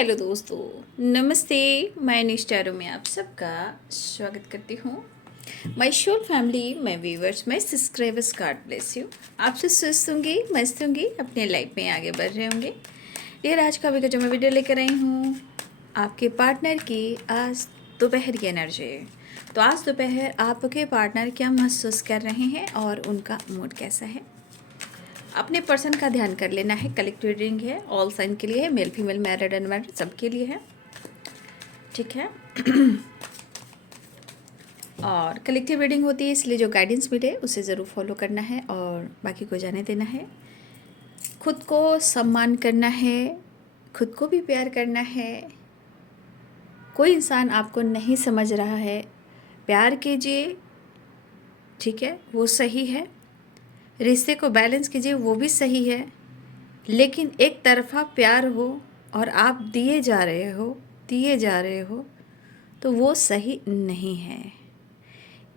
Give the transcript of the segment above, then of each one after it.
Hello दोस्तों, नमस्ते। मैं निष्ठारू में आप सबका स्वागत करती हूँ। My whole family, my viewers, my subscribers, God bless you. आपसे स्वस्थ होंगे, मस्त होंगे, अपने लाइफ में आगे बढ़ रहे होंगे। ये आज का भी जो मैं वीडियो लेकर आई हूँ आपके पार्टनर की आज दोपहर की एनर्जी है। तो आज दोपहर आपके पार्टनर क्या महसूस कर रहे हैं और उनका मूड कैसा है, अपने पर्सन का ध्यान कर लेना है। कलेक्टिव रीडिंग है, ऑल साइन के लिए है, मेल फीमेल मैरिड अनमैरिड सबके लिए है, ठीक है। और कलेक्टिव रीडिंग होती है, इसलिए जो गाइडेंस मिले उसे ज़रूर फॉलो करना है और बाकी को जाने देना है। खुद को सम्मान करना है, खुद को भी प्यार करना है। कोई इंसान आपको नहीं समझ रहा है, प्यार कीजिए, ठीक है, वो सही है। रिश्ते को बैलेंस कीजिए, वो भी सही है। लेकिन एक तरफा प्यार हो और आप दिए जा रहे हो तो वो सही नहीं है।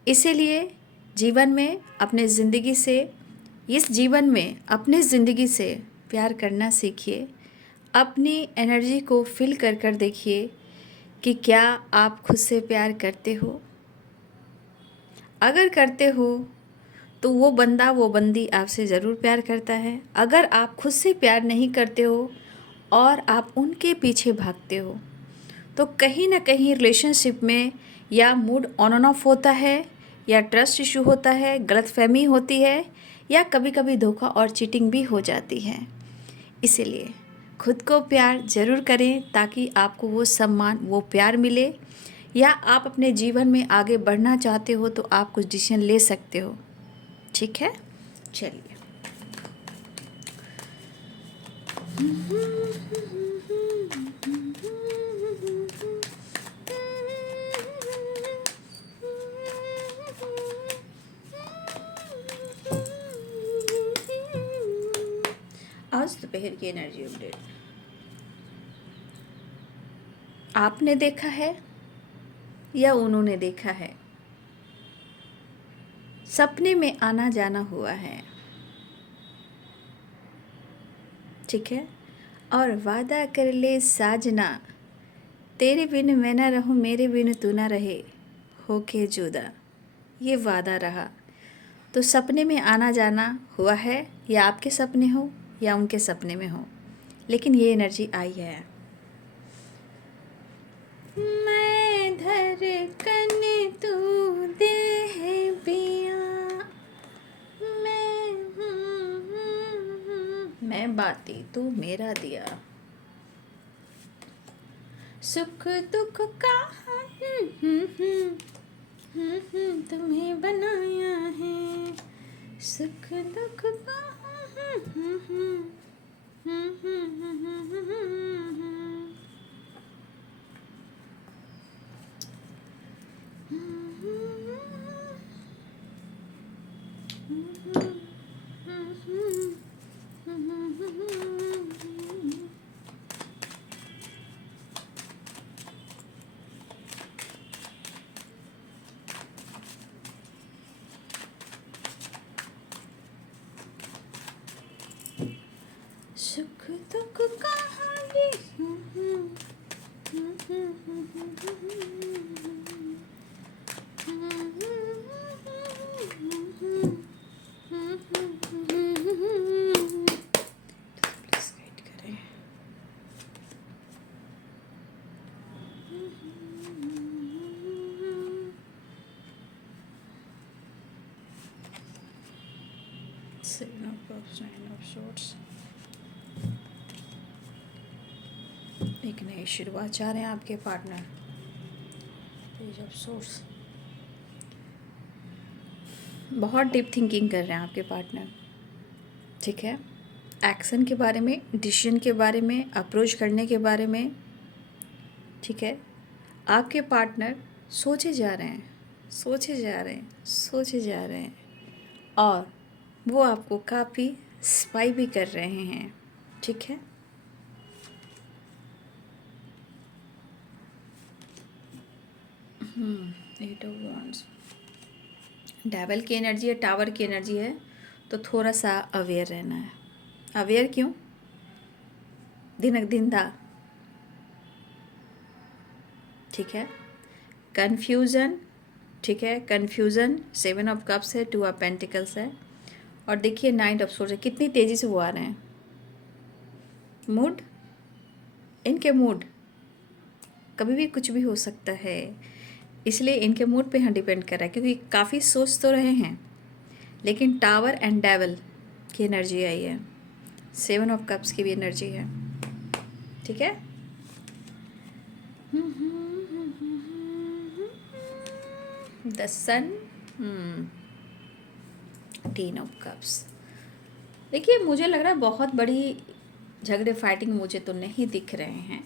इसीलिए जीवन में अपने ज़िंदगी से इस जीवन में अपनी ज़िंदगी से प्यार करना सीखिए। अपनी एनर्जी को फिल कर कर देखिए कि क्या आप खुद से प्यार करते हो। अगर करते हो तो वो बंदा वो बंदी आपसे ज़रूर प्यार करता है। अगर आप खुद से प्यार नहीं करते हो और आप उनके पीछे भागते हो तो कहीं ना कहीं रिलेशनशिप में या मूड ऑन एंड ऑफ होता है, या ट्रस्ट इशू होता है, गलतफहमी होती है, या कभी कभी धोखा और चीटिंग भी हो जाती है। इसीलिए खुद को प्यार ज़रूर करें ताकि आपको वो सम्मान, वो प्यार मिले। या आप अपने जीवन में आगे बढ़ना चाहते हो तो आप कुछ डिसीजन ले सकते हो, ठीक है। चलिए, आज दोपहर की एनर्जी अपडेट। आपने देखा है या उन्होंने देखा है, सपने में आना जाना हुआ है, ठीक है। और वादा कर ले साजना, तेरे बिन मैं ना रहूं, मेरे बिन तू ना रहे, होके जुदा। ये वादा रहा। तो सपने में आना जाना हुआ है, या आपके सपने हो या उनके सपने में हो, लेकिन ये एनर्जी आई है। मैं धड़कन तू दिल है पिया, मैं बातें तू मेरा दिया, सुख दुख का तुम्हें बनाया है, सुख दुख का सुख दुख कहानी। प्लीज गाइड करें। Seven of Cups, Nine of Swords। एक नई शुरुआत चाह रहे हैं आपके पार्टनर। पेज ऑफ सोर्स, बहुत डीप थिंकिंग कर रहे हैं आपके पार्टनर, ठीक है। एक्शन के बारे में, डिसीजन के बारे में, अप्रोच करने के बारे में, ठीक है। आपके पार्टनर सोचे जा रहे हैं, सोचे जा रहे हैं, सोचे जा रहे हैं, और वो आपको काफ़ी स्पाई भी कर रहे हैं, ठीक है। एट ऑफ वांड्स, डेविल की एनर्जी है, टावर की एनर्जी है, तो थोड़ा सा अवेयर रहना है। अवेयर क्यों? दिनक दिन था ठीक है। कन्फ्यूज़न, ठीक है, कन्फ्यूज़न, 7 ऑफ कप्स है, 2 ऑफ पेंटिकल्स है, और देखिए 9 ऑफ सोर्स है। कितनी तेज़ी से वो आ रहे हैं। मूड, इनके मूड कभी भी कुछ भी हो सकता है, इसलिए इनके मूड पे यहाँ डिपेंड कर रहा है, क्योंकि काफ़ी सोच तो रहे हैं, लेकिन टावर एंड डेविल की एनर्जी आई है, 7 ऑफ कप्स की भी एनर्जी है, ठीक है। The sun, 10 of cups. देखिए मुझे लग रहा है बहुत बड़ी झगड़े फाइटिंग मुझे तो नहीं दिख रहे हैं,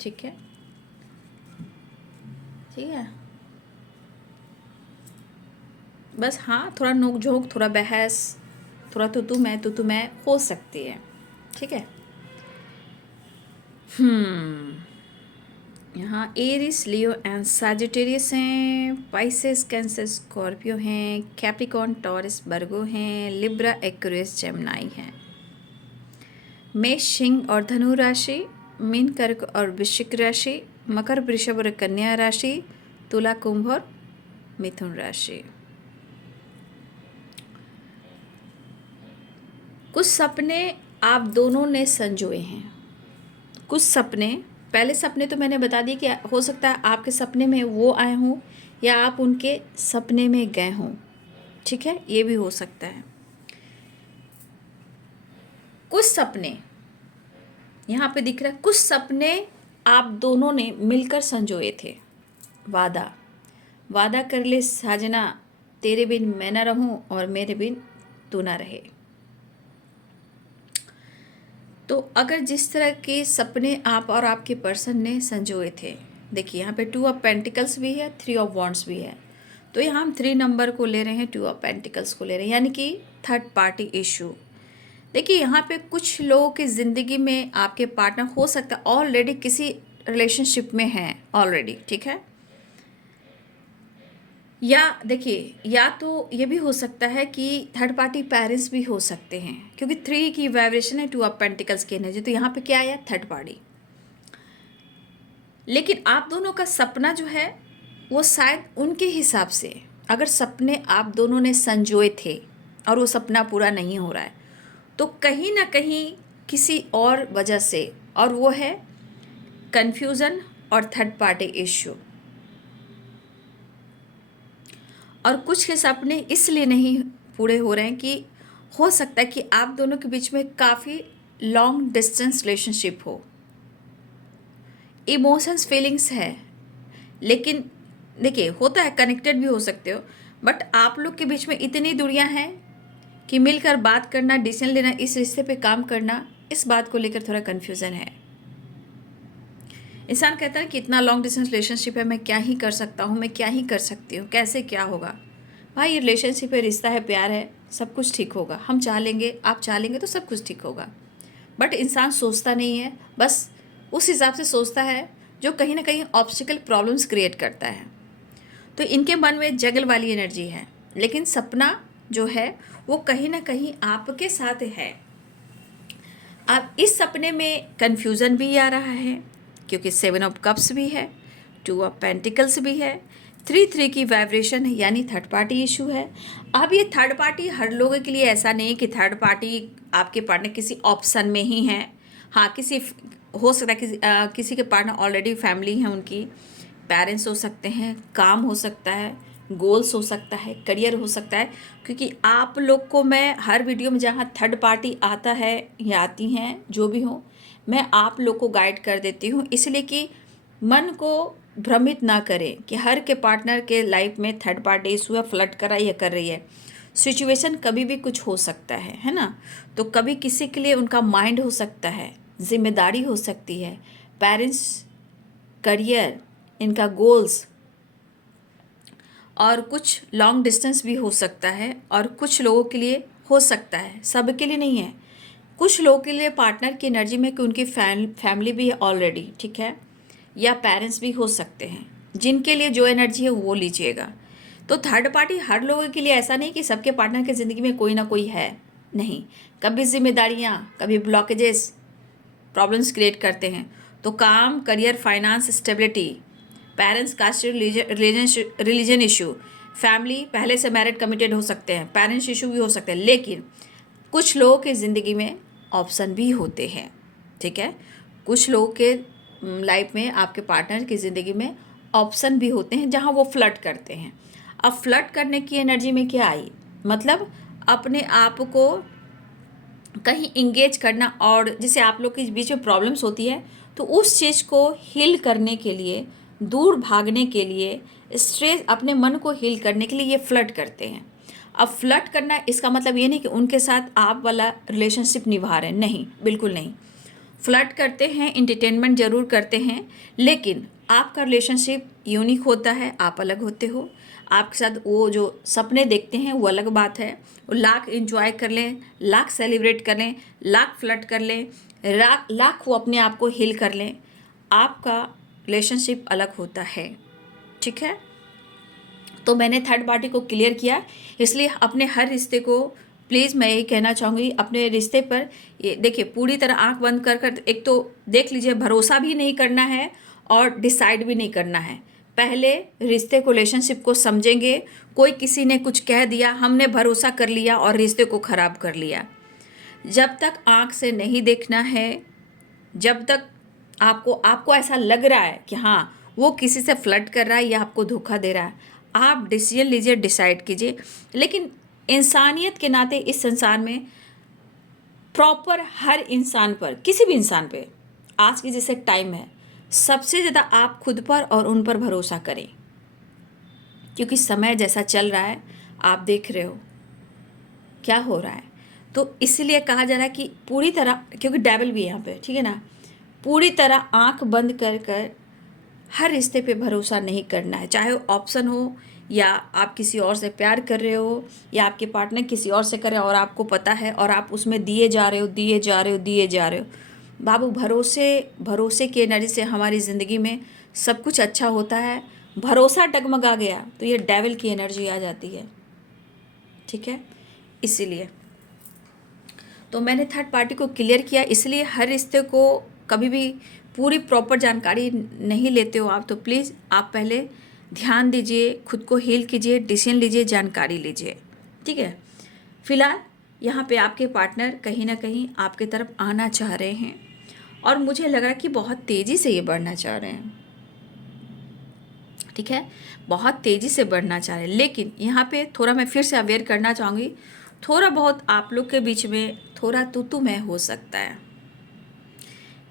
ठीक है, ठीक है। बस हाँ, थोड़ा नोक झोंक, थोड़ा बहस, थोड़ा तू मैं हो सकती है, ठीक है। यहाँ एरिस, लियो एंड सजिटेरियस हैं, पाइसेस, कैंसर, स्कॉर्पियो हैं, कैप्रिकॉर्न, टॉरस, वर्गो हैं, लिब्रा, एक्वेरियस, जेमिनी हैं। मेष, सिंह और धनु राशि, मीन, कर्क और वृश्चिक राशि, मकर, वृषभ और कन्या राशि, तुला, कुंभ और मिथुन राशि। कुछ सपने आप दोनों ने संजोए हैं। कुछ सपने, पहले सपने तो मैंने बता दिए कि हो सकता है आपके सपने में वो आए हों या आप उनके सपने में गए हों, ठीक है, ये भी हो सकता है। कुछ सपने यहाँ पे दिख रहा है, कुछ सपने आप दोनों ने मिलकर संजोए थे। वादा कर ले साजना, तेरे बिन मैं ना रहूं और मेरे बिन तू ना रहे। तो अगर जिस तरह के सपने आप और आपके पर्सन ने संजोए थे, देखिए यहाँ पे 2 ऑफ पेंटिकल्स भी है, 3 ऑफ वॉन्ड्स भी है, तो यहाँ हम 3 नंबर को ले रहे हैं, 2 ऑफ पेंटिकल्स को ले रहे हैं, यानी कि थर्ड पार्टी इशू। देखिए यहाँ पे कुछ लोगों की ज़िंदगी में आपके पार्टनर हो सकता है ऑलरेडी किसी रिलेशनशिप में हैं ऑलरेडी, ठीक है। या देखिए, या तो ये भी हो सकता है कि थर्ड पार्टी पेरेंट्स भी हो सकते हैं, क्योंकि 3 की वाइब्रेशन है, 2 ऑफ पेंटिकल्स की एनर्जी, तो यहाँ पे क्या आया, थर्ड पार्टी। लेकिन आप दोनों का सपना जो है वो शायद उनके हिसाब से, अगर सपने आप दोनों ने संजोए थे और वो सपना पूरा नहीं हो रहा है, तो कहीं ना कहीं किसी और वजह से, और वो है कन्फ्यूज़न और थर्ड पार्टी इश्यू। और कुछ के सपने इसलिए नहीं पूरे हो रहे हैं कि हो सकता है कि आप दोनों के बीच में काफ़ी लॉन्ग डिस्टेंस रिलेशनशिप हो, इमोशंस फीलिंग्स है, लेकिन देखिए होता है कनेक्टेड भी हो सकते हो, बट आप लोग के बीच में इतनी दूरियां हैं कि मिलकर बात करना, डिसीजन लेना, इस रिश्ते पे काम करना, इस बात को लेकर थोड़ा कन्फ्यूज़न है। इंसान कहता है कि इतना लॉन्ग डिस्टेंस रिलेशनशिप है, मैं क्या ही कर सकता हूँ, मैं क्या ही कर सकती हूँ, कैसे क्या होगा। भाई ये रिलेशनशिप है, रिश्ता है, प्यार है, सब कुछ ठीक होगा, हम चाह लेंगे, आप चाह लेंगे तो सब कुछ ठीक होगा। बट इंसान सोचता नहीं है, बस उस हिसाब से सोचता है जो कहीं ना कहीं ऑब्स्टिकल प्रॉब्लम्स क्रिएट करता है। तो इनके मन में जगल वाली एनर्जी है, लेकिन सपना जो है वो कहीं ना कहीं आपके साथ है। अब इस सपने में कन्फ्यूज़न भी आ रहा है, क्योंकि 7 ऑफ कप्स भी है, 2 ऑफ पेंटिकल्स भी है, 3 की वाइब्रेशन है, यानी थर्ड पार्टी इशू है। अब ये थर्ड पार्टी हर लोगों के लिए ऐसा नहीं कि थर्ड पार्टी आपके पार्टनर किसी ऑप्शन में ही है। हाँ, किसी हो सकता है किसी के पार्टनर ऑलरेडी फैमिली है, उनकी पेरेंट्स हो सकते हैं, काम हो सकता है, गोल्स हो सकता है, करियर हो सकता है, क्योंकि आप लोग को मैं हर वीडियो में जहाँ थर्ड पार्टी आता है या आती हैं, जो भी हो, मैं आप लोग को गाइड कर देती हूँ, इसलिए कि मन को भ्रमित ना करें कि हर के पार्टनर के लाइफ में थर्ड पार्टी इशू है, फ्लर्ट कर रहा है या कर रही है। सिचुएशन कभी भी कुछ हो सकता है ना। तो कभी किसी के लिए उनका माइंड हो सकता है, जिम्मेदारी हो सकती है, पेरेंट्स, करियर, इनका गोल्स, और कुछ लॉन्ग डिस्टेंस भी हो सकता है, और कुछ लोगों के लिए हो सकता है, सबके लिए नहीं है, कुछ लोगों के लिए पार्टनर की एनर्जी में कि उनकी फैमिली भी है ऑलरेडी, ठीक है, या पेरेंट्स भी हो सकते हैं, जिनके लिए जो एनर्जी है वो लीजिएगा। तो थर्ड पार्टी हर लोगों के लिए ऐसा नहीं कि सबके पार्टनर की ज़िंदगी में कोई ना कोई है, नहीं, कभी जिम्मेदारियाँ, कभी ब्लॉकेजेस, प्रॉब्लम्स क्रिएट करते हैं। तो काम, career, finance, stability, parents, caste, religion issue, family पहले से मैरिड कमिटेड हो सकते हैं, पेरेंट्स इशू भी हो सकते हैं, लेकिन कुछ लोगों की ज़िंदगी में ऑप्शन भी होते हैं, ठीक है। कुछ लोगों के लाइफ में, आपके पार्टनर की ज़िंदगी में ऑप्शन भी होते हैं जहाँ वो फ्लर्ट करते हैं। अब फ्लर्ट करने की एनर्जी में क्या आई, मतलब अपने आप को कहीं इंगेज करना, और जैसे आप लोग के बीच में प्रॉब्लम्स होती है तो उस चीज़ को हील करने के लिए, दूर भागने के लिए, स्ट्रेस, अपने मन को हील करने के लिए ये फ्लर्ट करते हैं। अब फ्लर्ट करना इसका मतलब ये नहीं कि उनके साथ आप वाला रिलेशनशिप निभा रहे हैं, नहीं, बिल्कुल नहीं। फ्लर्ट करते हैं, एंटरटेनमेंट ज़रूर करते हैं, लेकिन आपका रिलेशनशिप यूनिक होता है, आप अलग होते हो। आपके साथ वो जो सपने देखते हैं वो अलग बात है। वो लाख एंजॉय कर लें, लाख सेलिब्रेट कर लें, लाख फ्लर्ट कर लें, लाख वो अपने आप को हील कर लें, आपका रिलेशनशिप अलग होता है, ठीक है। तो मैंने थर्ड पार्टी को क्लियर किया, इसलिए अपने हर रिश्ते को प्लीज़ मैं यही कहना चाहूँगी, अपने रिश्ते पर ये देखिए पूरी तरह आंख बंद कर एक तो देख लीजिए, भरोसा भी नहीं करना है और डिसाइड भी नहीं करना है। पहले रिश्ते को, रिलेशनशिप को समझेंगे। कोई किसी ने कुछ कह दिया, हमने भरोसा कर लिया और रिश्ते को ख़राब कर लिया। जब तक आंख से नहीं देखना है, जब तक आपको ऐसा लग रहा है कि हाँ वो किसी से फ्लर्ट कर रहा है या आपको धोखा दे रहा है, आप डिसीजन लीजिए, डिसाइड कीजिए। लेकिन इंसानियत के नाते इस संसार में प्रॉपर हर इंसान पर, किसी भी इंसान पे, आज की जैसे टाइम है, सबसे ज़्यादा आप खुद पर और उन पर भरोसा करें, क्योंकि समय जैसा चल रहा है आप देख रहे हो क्या हो रहा है। तो इसलिए कहा जा रहा है कि पूरी तरह, क्योंकि डेविल भी है यहाँ पे, ठीक है ना, पूरी तरह आंख बंद कर कर हर रिश्ते पे भरोसा नहीं करना है, चाहे वो ऑप्शन हो या आप किसी और से प्यार कर रहे हो या आपके पार्टनर किसी और से करे और आपको पता है और आप उसमें दिए जा रहे हो, दिए जा रहे हो, दिए जा रहे हो। बाबू, भरोसे की एनर्जी से हमारी ज़िंदगी में सब कुछ अच्छा होता है। भरोसा डगमगा गया तो ये डेविल की एनर्जी आ जाती है, ठीक है। इसीलिए तो मैंने थर्ड पार्टी को क्लियर किया। इसलिए हर रिश्ते को कभी भी पूरी प्रॉपर जानकारी नहीं लेते हो आप, तो प्लीज़ आप पहले ध्यान दीजिए, खुद को हील कीजिए, डिसीजन लीजिए, जानकारी लीजिए, ठीक है। फिलहाल यहाँ पे आपके पार्टनर कहीं ना कहीं आपके तरफ आना चाह रहे हैं और मुझे लग रहा है कि बहुत तेज़ी से ये बढ़ना चाह रहे हैं, ठीक है, बहुत तेज़ी से बढ़ना चाह रहे हैं। लेकिन यहाँ पे थोड़ा मैं फिर से अवेयर करना चाहूँगी, थोड़ा बहुत आप लोग के बीच में थोड़ा तू मैं हो सकता है।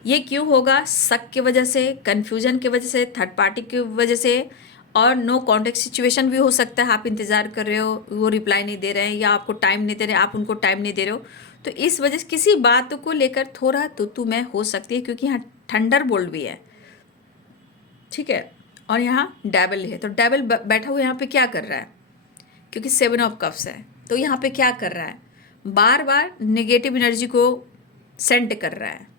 ये क्यों होगा? शक की वजह से, कन्फ्यूजन की वजह से, थर्ड पार्टी की वजह से, और नो कॉन्टेक्ट सिचुएशन भी हो सकता है। आप इंतज़ार कर रहे हो, वो रिप्लाई नहीं दे रहे हैं या आपको टाइम नहीं दे रहे, आप उनको टाइम नहीं दे रहे हो, तो इस वजह से किसी बात को लेकर थोड़ा तू मैं हो सकती है, क्योंकि यहाँ थंडर बोल्ट भी है, ठीक है, और यहाँ डेविल है। तो डेविल बैठा हुआ यहाँ पे क्या कर रहा है? क्योंकि 7 ऑफ कप्स है, तो यहाँ पे क्या कर रहा है? बार बार नेगेटिव एनर्जी को सेंड कर रहा है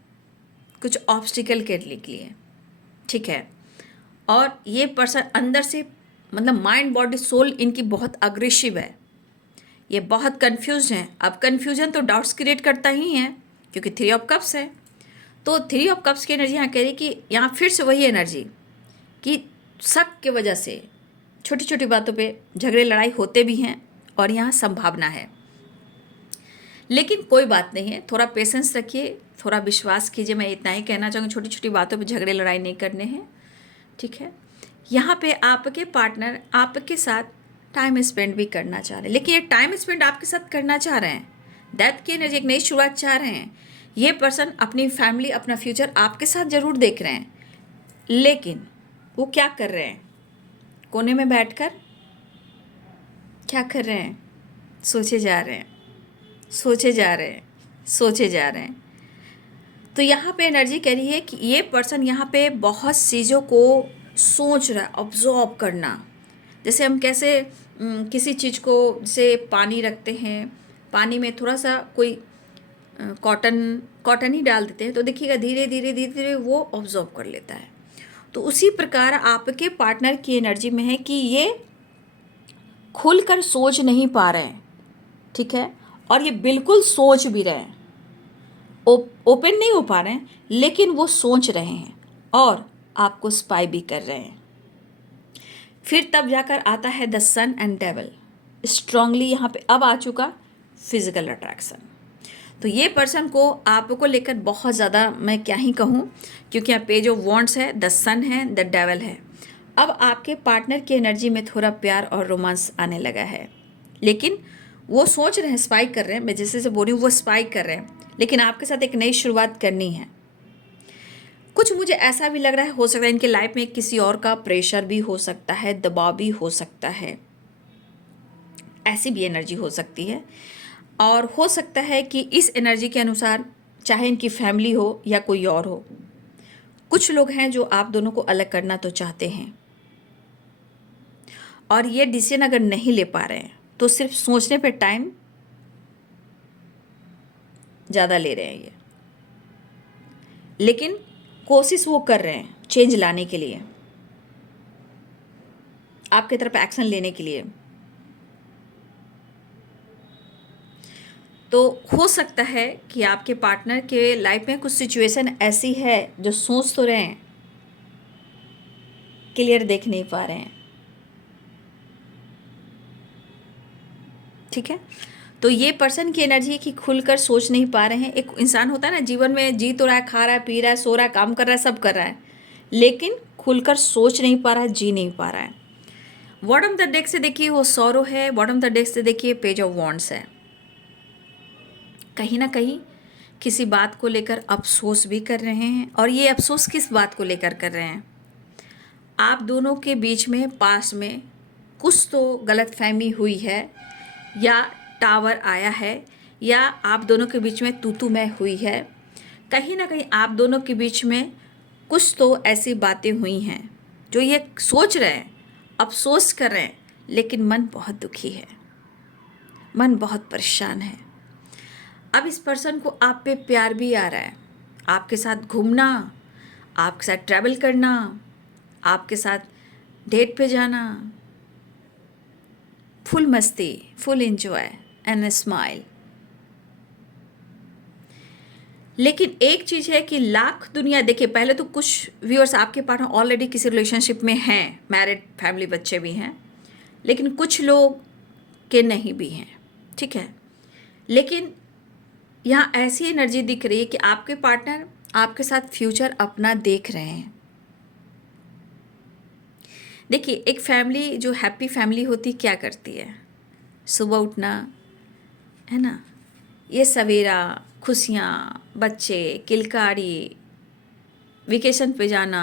कुछ ऑब्स्टिकल के लिए, ठीक है। और ये पर्सन अंदर से, मतलब माइंड बॉडी सोल इनकी बहुत अग्रेसिव है, ये बहुत कंफ्यूज हैं। अब कंफ्यूजन तो डाउट्स क्रिएट करता ही है, क्योंकि 3 ऑफ कप्स है। तो 3 ऑफ कप्स की एनर्जी यहाँ कह रही कि यहाँ फिर से वही एनर्जी कि शक की वजह से छोटी छोटी बातों पे झगड़े लड़ाई होते भी हैं और यहाँ संभावना है। लेकिन कोई बात नहीं है, थोड़ा पेशेंस रखिए, थोड़ा विश्वास कीजिए। मैं इतना ही कहना चाहूँगी, छोटी छोटी बातों पे झगड़े लड़ाई नहीं करने हैं, ठीक है। यहाँ पे आपके पार्टनर आपके साथ टाइम स्पेंड भी करना चाह रहे हैं, लेकिन ये टाइम स्पेंड आपके साथ करना चाह रहे हैं, डेथ की एनर्जी, एक नई शुरुआत चाह रहे हैं। ये पर्सन अपनी फैमिली, अपना फ्यूचर आपके साथ ज़रूर देख रहे हैं, लेकिन वो क्या कर रहे हैं? कोने में बैठकर क्या कर रहे हैं? सोचे जा रहे हैं, सोचे जा रहे हैं, सोचे जा रहे हैं। तो यहाँ पे एनर्जी कह रही है कि ये पर्सन यहाँ पे बहुत चीज़ों को सोच रहा है, ऑब्जॉर्व करना। जैसे हम कैसे किसी चीज़ को, जैसे पानी रखते हैं, पानी में थोड़ा सा कोई कॉटन ही डाल देते हैं, तो देखिएगा धीरे धीरे धीरे धीरे वो ऑब्जॉर्व कर लेता है। तो उसी प्रकार आपके पार्टनर की एनर्जी में है कि ये खुलकर सोच नहीं पा रहे हैं, ठीक है, और ये बिल्कुल सोच भी रहे हैं, ओपन नहीं हो पा रहे हैं, लेकिन वो सोच रहे हैं और आपको स्पाई भी कर रहे हैं, फिर तब जाकर आता है the sun and devil, strongly यहाँ पे अब आ चुका फिजिकल अट्रैक्शन। तो ये पर्सन को आपको लेकर बहुत ज़्यादा मैं क्या ही कहूँ, क्योंकि यहाँ पेज ऑफ वॉन्ड्स है, द सन है, द डेविल है। अब आपके पार्टनर की एनर्जी में थोड़ा प्यार और रोमांस आने लगा है, लेकिन वो सोच रहे हैं, स्पाइक कर रहे हैं, मैं जैसे बोल रही हूँ वो स्पाइक कर रहे हैं, लेकिन आपके साथ एक नई शुरुआत करनी है। कुछ मुझे ऐसा भी लग रहा है, हो सकता है इनके लाइफ में किसी और का प्रेशर भी हो सकता है, दबाव भी हो सकता है, ऐसी भी एनर्जी हो सकती है। और हो सकता है कि इस एनर्जी के अनुसार चाहे इनकी फैमिली हो या कोई और हो, कुछ लोग हैं जो आप दोनों को अलग करना तो चाहते हैं, और ये डिसीजन अगर नहीं ले पा रहे हैं तो सिर्फ सोचने पे टाइम ज़्यादा ले रहे हैं ये, लेकिन कोशिश वो कर रहे हैं चेंज लाने के लिए, आपकी तरफ एक्शन लेने के लिए। तो हो सकता है कि आपके पार्टनर के लाइफ में कुछ सिचुएशन ऐसी है जो सोच तो रहे हैं, क्लियर देख नहीं पा रहे हैं, ठीक है। तो ये पर्सन की एनर्जी है कि खुलकर सोच नहीं पा रहे हैं। एक इंसान होता है ना, जीवन में जी तो रहा है, खा रहा है, पी रहा है, सो रहा है, काम कर रहा है, सब कर रहा है, लेकिन खुलकर सोच नहीं पा रहा है, जी नहीं पा रहा है। बॉटम द डेक से देखिए वो सॉरो है, बॉटम द डेक से देखिए पेज ऑफ वॉन्ड्स है। कहीं ना कहीं किसी बात को लेकर अफसोस भी कर रहे हैं, और ये अफसोस किस बात को लेकर कर रहे हैं, आप दोनों के बीच में पास में कुछ तो गलतफहमी हुई है, या टावर आया है, या आप दोनों के बीच में तू मैं हुई है। कहीं ना कहीं आप दोनों के बीच में कुछ तो ऐसी बातें हुई हैं जो ये सोच रहे हैं, अफसोस कर रहे हैं, लेकिन मन बहुत दुखी है, मन बहुत परेशान है। अब इस पर्सन को आप पे प्यार भी आ रहा है, आपके साथ घूमना, आपके साथ ट्रैवल करना, आपके साथ डेट पे जाना, फुल मस्ती, फुल एंजॉय एंड स्माइल। लेकिन एक चीज़ है कि लाख दुनिया देखिए, पहले तो कुछ व्यूअर्स आपके पार्टनर ऑलरेडी किसी रिलेशनशिप में हैं, मैरिड, फैमिली, बच्चे भी हैं, लेकिन कुछ लोग के नहीं भी हैं, ठीक है। लेकिन यहाँ ऐसी एनर्जी दिख रही है कि आपके पार्टनर आपके साथ फ्यूचर अपना देख रहे हैं। देखिए, एक फैमिली जो हैप्पी फैमिली होती क्या करती है, सुबह उठना है ना, ये सवेरा, खुशियाँ, बच्चे, किलकारी, वेकेशन पे जाना,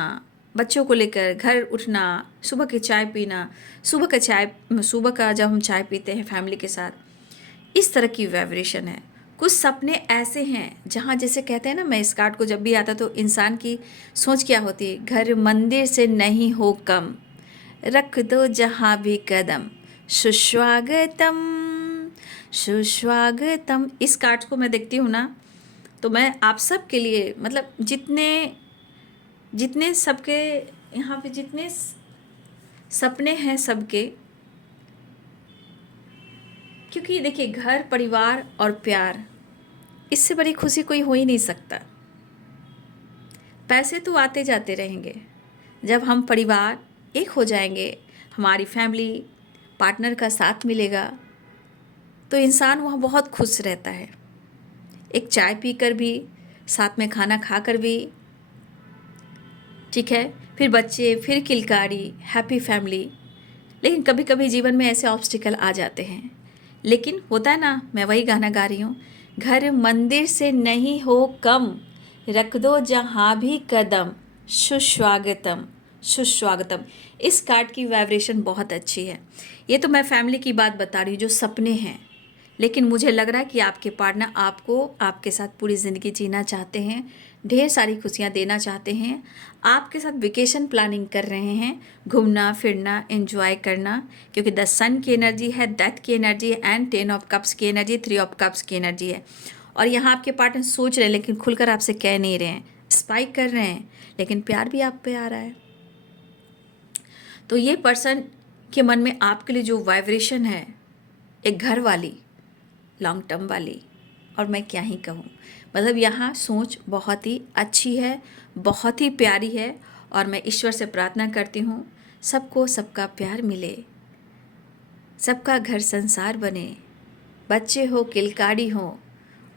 बच्चों को लेकर घर उठना, सुबह की चाय पीना, सुबह का जब हम चाय पीते हैं फैमिली के साथ, इस तरह की वाइब्रेशन है। कुछ सपने ऐसे हैं जहाँ जैसे कहते हैं ना, मैं इस कार्ड को जब भी आता तो इंसान की सोच क्या होती है, घर मंदिर से नहीं हो कम, रख दो जहाँ भी कदम, सुस्वागतम सुस्वागतम। इस कार्ड को मैं देखती हूँ ना, तो मैं आप सब के लिए, मतलब जितने जितने सबके यहाँ पे जितने सपने हैं सबके, क्योंकि देखिए घर, परिवार और प्यार, इससे बड़ी खुशी कोई हो ही नहीं सकता। पैसे तो आते जाते रहेंगे, जब हम परिवार एक हो जाएंगे, हमारी फैमिली, पार्टनर का साथ मिलेगा, तो इंसान वहाँ बहुत खुश रहता है। एक चाय पीकर भी, साथ में खाना खाकर भी, ठीक है, फिर बच्चे, फिर किलकारी, हैप्पी फैमिली। लेकिन कभी कभी जीवन में ऐसे ऑब्स्टिकल आ जाते हैं, लेकिन होता है ना, मैं वही गाना गा रही हूँ, घर मंदिर से नहीं हो कम, रख दो जहाँ भी कदम, सुस्वागतम सुस्वागतम। इस कार्ड की वाइब्रेशन बहुत अच्छी है। ये तो मैं फैमिली की बात बता रही हूँ, जो सपने हैं, लेकिन मुझे लग रहा है कि आपके पार्टनर आपको आपके साथ पूरी ज़िंदगी जीना चाहते हैं, ढेर सारी खुशियाँ देना चाहते हैं, आपके साथ वेकेशन प्लानिंग कर रहे हैं, घूमना फिरना, एंजॉय करना, क्योंकि द सन की एनर्जी है, डेथ की एनर्जी है, एंड 10 ऑफ कप्स की एनर्जी, 3 ऑफ कप्स की एनर्जी है। और यहाँ आपके पार्टनर सोच रहे हैं, लेकिन खुलकर आपसे कह नहीं रहे हैं, स्पाइक कर रहे हैं, लेकिन प्यार भी आप पे आ रहा है। तो ये पर्सन के मन में आपके लिए जो वाइब्रेशन है, एक घर वाली, लॉन्ग टर्म वाली, और मैं क्या ही कहूँ, मतलब यहाँ सोच बहुत ही अच्छी है, बहुत ही प्यारी है। और मैं ईश्वर से प्रार्थना करती हूँ, सबको सबका प्यार मिले, सबका घर संसार बने, बच्चे हो किलकारी हो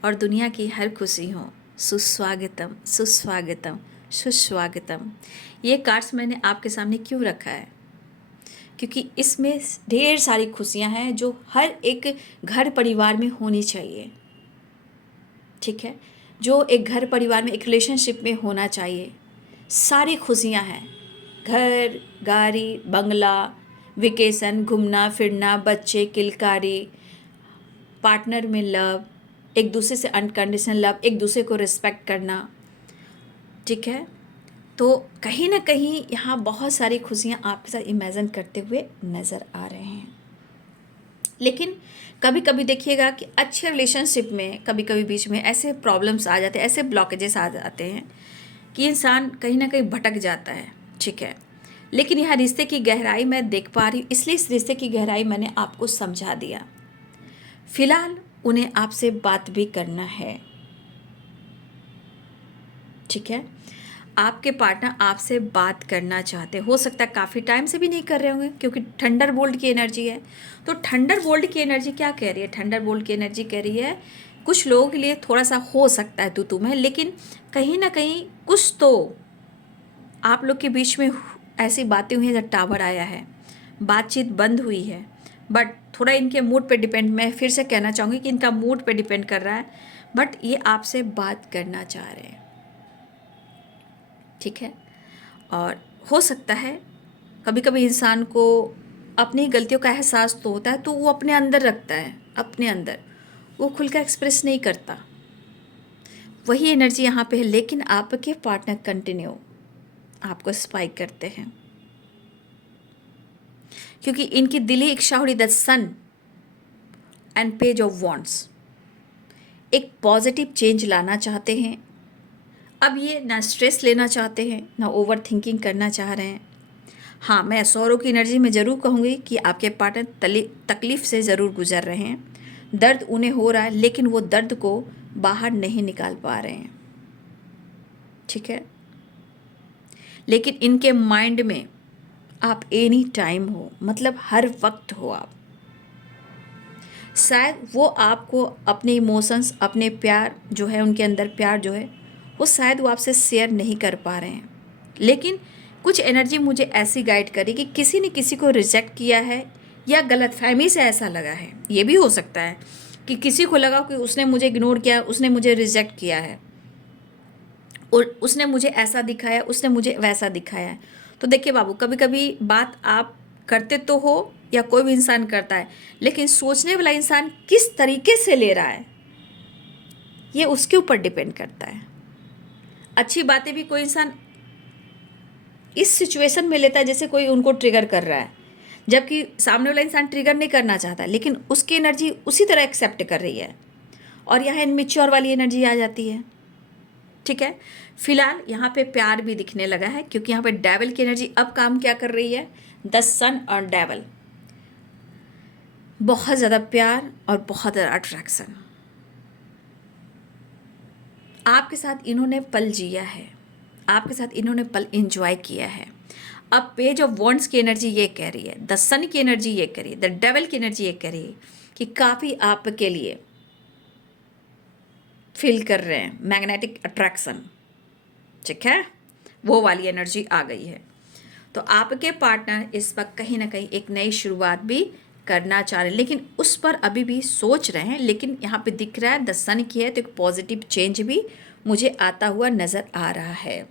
और दुनिया की हर खुशी हो। सुस्वागतम सुस्वागतम सुस्वागतम। ये कार्ड्स मैंने आपके सामने क्यों रखा है? क्योंकि इसमें ढेर सारी खुशियां हैं जो हर एक घर परिवार में होनी चाहिए। ठीक है, जो एक घर परिवार में एक रिलेशनशिप में होना चाहिए। सारी खुशियां हैं, घर, गाड़ी, बंगला, वेकेशन, घूमना फिरना, बच्चे, किलकारी, पार्टनर में लव, एक दूसरे से अनकंडीशनल लव, एक दूसरे को रिस्पेक्ट करना। ठीक है, तो कहीं ना कहीं यहाँ बहुत सारी खुशियाँ आपके साथ इमेजिन करते हुए नज़र आ रहे हैं। लेकिन कभी कभी देखिएगा कि अच्छे रिलेशनशिप में कभी कभी बीच में ऐसे प्रॉब्लम्स आ जाते हैं, ऐसे ब्लॉकेजेस आ जाते हैं कि इंसान कहीं ना कहीं भटक जाता है। ठीक है, लेकिन यहाँ रिश्ते की गहराई मैं देख पा रही हूँ, इसलिए इस रिश्ते की गहराई मैंने आपको समझा दिया। फिलहाल उन्हें आपसे बात भी करना है। ठीक है, आपके पार्टनर आपसे बात करना चाहते हैं। हो सकता है काफ़ी टाइम से भी नहीं कर रहे होंगे, क्योंकि थंडर बोल्ट की एनर्जी है। तो थंडर बोल्ट की एनर्जी क्या कह रही है? थंडर बोल्ट की एनर्जी कह रही है कुछ लोगों के लिए थोड़ा सा हो सकता है तू में, लेकिन कहीं ना कहीं कुछ तो आप लोग के बीच में ऐसी बातें हुई हैं जब टावर आया है, बातचीत बंद हुई है। बट थोड़ा इनके मूड पे डिपेंड, मैं फिर से कहना चाहूँगी कि इनका मूड पे डिपेंड कर रहा है, बट ये आपसे बात करना चाह रहे हैं। ठीक है, और हो सकता है कभी कभी इंसान को अपनी गलतियों का एहसास तो होता है, तो वो अपने अंदर रखता है, अपने अंदर वो खुलकर एक्सप्रेस नहीं करता। वही एनर्जी यहाँ पे है, लेकिन आपके पार्टनर कंटिन्यू आपको स्पाइक करते हैं, क्योंकि इनकी दिली इच्छा हो रही the sun and page of wands, एक पॉजिटिव चेंज लाना चाहते हैं। अब ये ना स्ट्रेस लेना चाहते हैं, ना ओवर थिंकिंग करना चाह रहे हैं। हाँ, मैं सौरों की एनर्जी में ज़रूर कहूँगी कि आपके पार्टनर तकलीफ़ से ज़रूर गुजर रहे हैं, दर्द उन्हें हो रहा है, लेकिन वो दर्द को बाहर नहीं निकाल पा रहे हैं। ठीक है, लेकिन इनके माइंड में आप एनी टाइम हो, मतलब हर वक्त हो आप। शायद वो आपको अपने इमोशंस, अपने प्यार जो है, उनके अंदर प्यार जो है, वो शायद वो आपसे शेयर नहीं कर पा रहे हैं। लेकिन कुछ एनर्जी मुझे ऐसी गाइड करी कि किसी ने किसी को रिजेक्ट किया है, या गलतफहमी से ऐसा लगा है। ये भी हो सकता है कि किसी को लगा कि उसने मुझे इग्नोर किया, उसने मुझे रिजेक्ट किया है, और उसने मुझे ऐसा दिखाया, उसने मुझे वैसा दिखाया है। तो देखिए बाबू, कभी कभी बात आप करते तो हो, या कोई भी इंसान करता है, लेकिन सोचने वाला इंसान किस तरीके से ले रहा है, ये उसके ऊपर डिपेंड करता है। अच्छी बातें भी कोई इंसान इस सिचुएशन में लेता है जैसे कोई उनको ट्रिगर कर रहा है, जबकि सामने वाला इंसान ट्रिगर नहीं करना चाहता, लेकिन उसकी एनर्जी उसी तरह एक्सेप्ट कर रही है, और यहाँ इनमेच्योर वाली एनर्जी आ जाती है। ठीक है, फिलहाल यहाँ पे प्यार भी दिखने लगा है, क्योंकि यहाँ पे डेविल की एनर्जी अब काम क्या कर रही है? द सन और डेविल, बहुत ज़्यादा प्यार और बहुत ज़्यादा अट्रैक्शन। आपके साथ इन्होंने पल जिया है, आपके साथ इन्होंने पल एंजॉय किया है। अब पेज ऑफ वॉन्ड्स की एनर्जी ये कह रही है, द सन की एनर्जी ये कह रही है, द डेविल की एनर्जी ये कह रही है कि काफ़ी आपके लिए फील कर रहे हैं मैग्नेटिक अट्रैक्शन। ठीक है, वो वाली एनर्जी आ गई है। तो आपके पार्टनर इस वक्त कहीं ना कहीं एक नई शुरुआत भी करना चाह रहे हैं, लेकिन उस पर अभी भी सोच रहे हैं। लेकिन यहाँ पे दिख रहा है द सन की है, तो एक पॉजिटिव चेंज भी मुझे आता हुआ नज़र आ रहा है।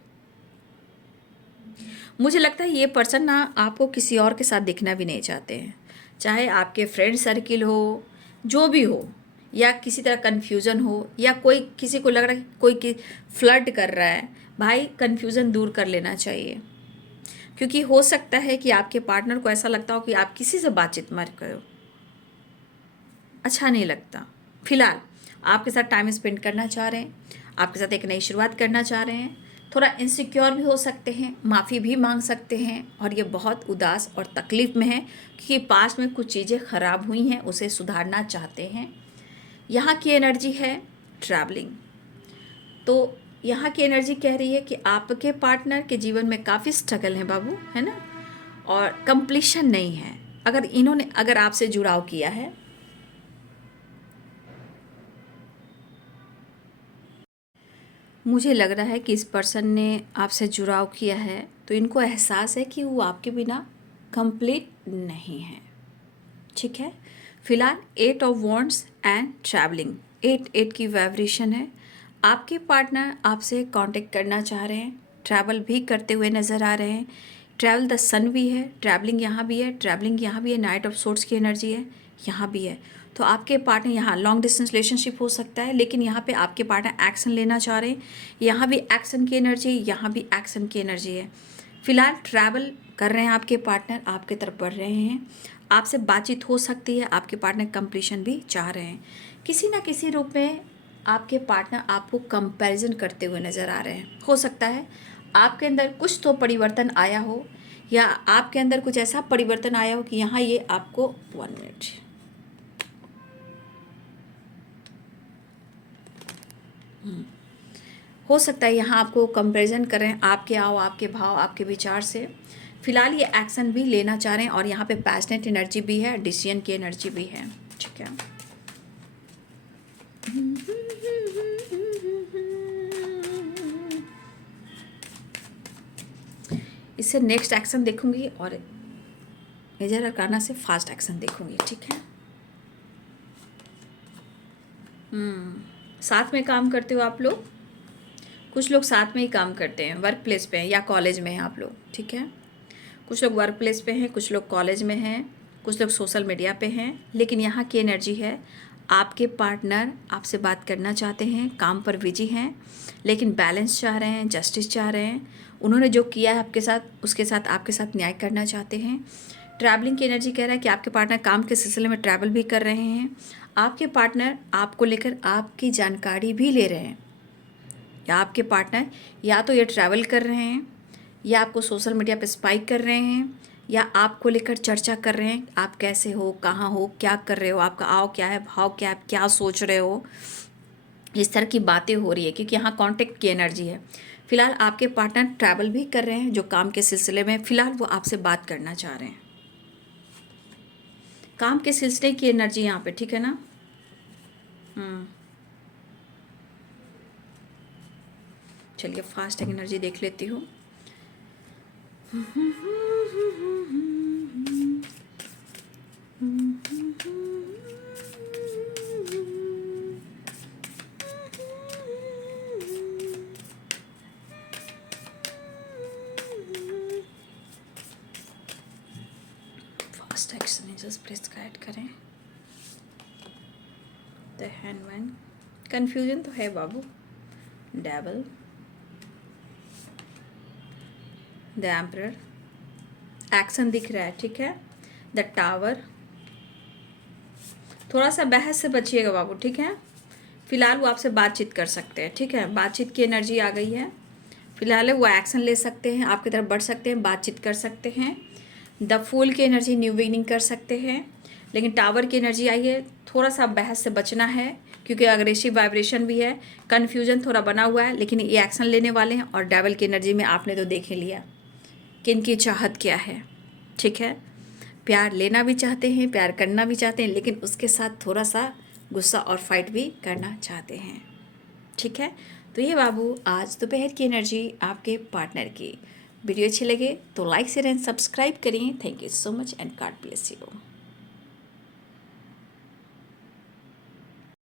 मुझे लगता है ये पर्सन ना आपको किसी और के साथ दिखना भी नहीं चाहते हैं, चाहे आपके फ्रेंड सर्किल हो, जो भी हो, या किसी तरह कन्फ्यूज़न हो, या कोई किसी को लग रहा है कि कोई फ्लर्ट कर रहा है। भाई, कन्फ्यूज़न दूर कर लेना चाहिए, क्योंकि हो सकता है कि आपके पार्टनर को ऐसा लगता हो कि आप किसी से बातचीत मत करो, अच्छा नहीं लगता। फिलहाल आपके साथ टाइम स्पेंड करना चाह रहे हैं, आपके साथ एक नई शुरुआत करना चाह रहे हैं। थोड़ा इनसिक्योर भी हो सकते हैं, माफ़ी भी मांग सकते हैं, और ये बहुत उदास और तकलीफ़ में है, क्योंकि पास में कुछ चीज़ें ख़राब हुई हैं, उसे सुधारना चाहते हैं। यहाँ की एनर्जी है ट्रैवलिंग, तो यहाँ की एनर्जी कह रही है कि आपके पार्टनर के जीवन में काफ़ी स्ट्रगल है बाबू, है ना, और कंप्लीशन नहीं है। अगर आपसे जुड़ाव किया है, मुझे लग रहा है कि इस पर्सन ने आपसे जुड़ाव किया है तो इनको एहसास है कि वो आपके बिना कंप्लीट नहीं है। ठीक है, फिलहाल 8 ऑफ वॉन्ड्स एंड ट्रैवलिंग, 8 की वाइब्रेशन है। आपके पार्टनर आपसे कांटेक्ट करना चाह रहे हैं, ट्रैवल भी करते हुए नज़र आ रहे हैं। ट्रैवल द सन भी है, ट्रैवलिंग यहाँ भी है, ट्रैवलिंग यहाँ भी है, नाइट ऑफ सोर्ट्स की एनर्जी है, यहाँ भी है। तो आपके पार्टनर यहाँ लॉन्ग डिस्टेंस रिलेशनशिप हो सकता है, लेकिन यहाँ पे आपके पार्टनर एक्शन लेना चाह रहे हैं। यहाँ भी एक्शन की एनर्जी, यहाँ भी एक्शन की एनर्जी है। फिलहाल ट्रैवल कर रहे हैं आपके पार्टनर, आपके तरफ बढ़ रहे हैं, आपसे बातचीत हो सकती है, आपके पार्टनर कंप्लीशन भी चाह रहे हैं। किसी ना किसी रूप में आपके पार्टनर आपको कंपैरिजन करते हुए नज़र आ रहे हैं। हो सकता है आपके अंदर कुछ तो परिवर्तन आया हो, या आपके अंदर कुछ ऐसा परिवर्तन आया हो कि यहाँ ये आपको 1 मिनट, हो सकता है यहाँ आपको कंपैरिजन कर रहे हैं आपके आपके भाव, आपके विचार से। फिलहाल ये एक्शन भी लेना चाह रहे हैं और यहाँ पे पैशनेट एनर्जी भी है, डिसीजन की एनर्जी भी है। ठीक है, इससे नेक्स्ट एक्शन देखूंगी और मेजर अरकाना से फास्ट एक्शन देखूंगी। ठीक है, साथ में काम करते हो आप लोग, कुछ लोग साथ में ही काम करते हैं, वर्क प्लेस पे हैं या कॉलेज में हैं आप लोग। ठीक है, कुछ लोग वर्क प्लेस पे हैं, कुछ लोग कॉलेज में हैं, कुछ लोग सोशल मीडिया पे हैं। लेकिन यहाँ की एनर्जी है, आपके पार्टनर आपसे बात करना चाहते हैं, काम पर बिजी हैं, लेकिन बैलेंस चाह रहे हैं, जस्टिस चाह रहे हैं। उन्होंने जो किया है आपके साथ, उसके साथ आपके साथ न्याय करना चाहते हैं। ट्रैवलिंग की एनर्जी कह रहा है कि आपके पार्टनर काम के सिलसिले में ट्रैवल भी कर रहे हैं। आपके पार्टनर आपको लेकर आपकी जानकारी भी ले रहे हैं, या आपके पार्टनर या तो ये ट्रैवल कर रहे हैं, या आपको सोशल मीडिया पे स्पाइक कर रहे हैं, या आपको लेकर चर्चा कर रहे हैं, आप कैसे हो, कहाँ हो, क्या कर रहे हो, आपका आओ क्या है, भाव क्या है, क्या सोच रहे हो। इस तरह की बातें हो रही है क्योंकि यहाँ कांटेक्ट की एनर्जी है। फिलहाल आपके पार्टनर ट्रैवल भी कर रहे हैं, जो काम के सिलसिले में फिलहाल वो आपसे बात करना चाह रहे हैं, काम के सिलसिले की एनर्जी यहाँ पे। ठीक है ना, चलिए फास्ट एनर्जी देख लेती हूँ। Fast action just press guide करें। द हैंडमैन, कन्फ्यूजन तो है बाबू। डेविल, द एम्परर, एक्शन दिख रहा है। ठीक है, द टावर, थोड़ा सा बहस से बचिएगा बाबू। ठीक है, फिलहाल वो आपसे बातचीत कर सकते हैं। ठीक है, बातचीत की एनर्जी आ गई है। फिलहाल वो एक्शन ले सकते हैं, आपकी तरफ बढ़ सकते हैं, बातचीत कर सकते हैं। द फूल की एनर्जी, न्यू बिगिनिंग कर सकते हैं। लेकिन टावर की एनर्जी आई है, थोड़ा सा बहस से बचना है क्योंकि अग्रेसिव वाइब्रेशन भी है, कन्फ्यूजन थोड़ा बना हुआ है, लेकिन ये एक्शन लेने वाले हैं। और डेविल की एनर्जी में आपने तो देख ही लिया कि इनकी चाहत क्या है। ठीक है, प्यार लेना भी चाहते हैं, प्यार करना भी चाहते हैं, लेकिन उसके साथ थोड़ा सा गुस्सा और फाइट भी करना चाहते हैं। ठीक है, तो ये बाबू आज दोपहर की एनर्जी आपके पार्टनर की। वीडियो अच्छी लगे तो लाइक शेयर एंड सब्सक्राइब करिए। Thank you so much and God bless you.